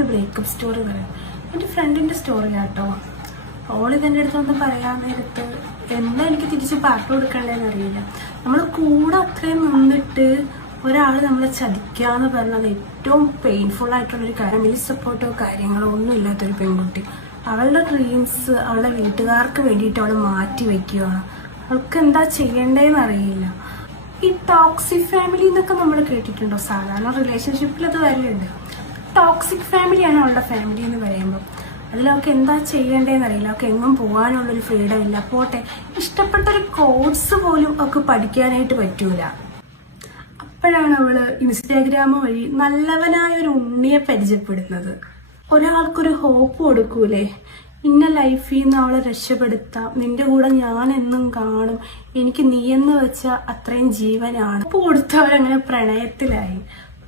ഞാനൊരു breakup story പറയാം. എൻ്റെ ഫ്രണ്ടിൻ്റെ സ്റ്റോറി കേട്ടോ. ഇതിൻ്റെ അടുത്തൊന്നും പറയാൻ നേരത്ത് എന്താ എനിക്ക് തിരിച്ച് പാട്ട് കൊടുക്കണ്ടേന്ന് അറിയില്ല. നമ്മൾ കൂടെ അത്രയും നിന്നിട്ട് ഒരാൾ നമ്മളെ ചതിക്കാന്ന് പറഞ്ഞാൽ ഏറ്റവും പെയിൻഫുൾ ആയിട്ടുള്ളൊരു കാര്യം. ഫാമിലി സപ്പോർട്ടോ കാര്യങ്ങളോ ഒന്നും ഇല്ലാത്തൊരു പെൺകുട്ടി അവളുടെ ഡ്രീംസ് അവളുടെ വീട്ടുകാർക്ക് വേണ്ടിയിട്ട് അവൾ മാറ്റി വെക്കുകയാണ്. അവൾക്ക് എന്താ ചെയ്യണ്ടേന്ന് അറിയില്ല. ഈ ടോക്സിക് ഫാമിലി എന്നൊക്കെ നമ്മൾ കേട്ടിട്ടുണ്ടോ? സാധാരണ റിലേഷൻഷിപ്പിൽ അത് വരലുണ്ട്. ടോക്സിക് ഫാമിലിയാണ് അവളുടെ ഫാമിലി എന്ന് പറയുമ്പോൾ അതിലൊക്കെ എന്താ ചെയ്യേണ്ടതെന്ന് അറിയില്ല. അവൾക്ക് എങ്ങും പോകാനുള്ളൊരു ഫ്രീഡം ഇല്ല. പോട്ടെ, ഇഷ്ടപ്പെട്ടൊരു കോഴ്സ് പോലും അവൾക്ക് പഠിക്കാനായിട്ട് പറ്റൂല. അപ്പോഴാണ് അവള് ഇൻസ്റ്റാഗ്രാം വഴി നല്ലവനായ ഒരു ഉണ്ണിയെ പരിചയപ്പെടുന്നത്. ഒരാൾക്കൊരു ഹോപ്പ് കൊടുക്കൂലേ, ഇന്ന ലൈഫിൽ നിന്ന് അവളെ രക്ഷപ്പെടുത്താം, നിന്റെ കൂടെ ഞാൻ എന്നും കാണും, എനിക്ക് നീയെന്ന് വെച്ചാൽ അത്രയും ജീവനാണ്. അപ്പോൾ കൊടുത്തവരങ്ങനെ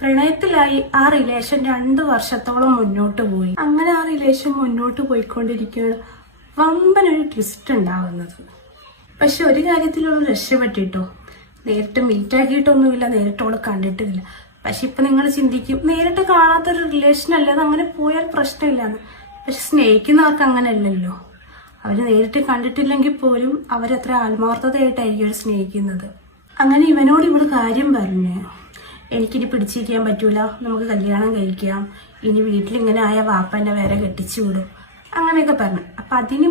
പ്രണയത്തിലായി ആ റിലേഷൻ 2 വർഷത്തോളം മുന്നോട്ട് പോയി. അങ്ങനെ ആ റിലേഷൻ മുന്നോട്ട് പോയിക്കൊണ്ടിരിക്കുകയാണ്. വമ്പനൊരു ട്വിസ്റ്റ് ഉണ്ടാവുന്നത്. പക്ഷെ ഒരു കാര്യത്തിലുള്ള രക്ഷപ്പെട്ടിട്ടോ, നേരിട്ട് മീറ്റ് ആക്കിയിട്ടൊന്നുമില്ല, നേരിട്ടോളെ കണ്ടിട്ടില്ല. പക്ഷെ ഇപ്പൊ നിങ്ങൾ ചിന്തിക്കും, നേരിട്ട് കാണാത്തൊരു റിലേഷൻ അല്ല, അത് അങ്ങനെ പോയാൽ പ്രശ്നമില്ലാന്ന്. പക്ഷെ സ്നേഹിക്കുന്നവർക്ക് അങ്ങനെ അല്ലല്ലോ. അവര് നേരിട്ട് കണ്ടിട്ടില്ലെങ്കിൽ പോലും അവരത്ര ആത്മാർത്ഥതയായിട്ടായിരിക്കും അവർ സ്നേഹിക്കുന്നത്. അങ്ങനെ ഇവനോട് ഇവള് കാര്യം പറഞ്ഞ്, എനിക്കിനി പിടിച്ചിരിക്കാൻ പറ്റൂല, നമുക്ക് കല്യാണം കഴിക്കാം, ഇനി വീട്ടിലിങ്ങനെ ആയ വാപ്പ എന്നെ വേറെ കെട്ടിച്ചു വിടും, അങ്ങനെയൊക്കെ പറഞ്ഞു. അപ്പൊ അതിന്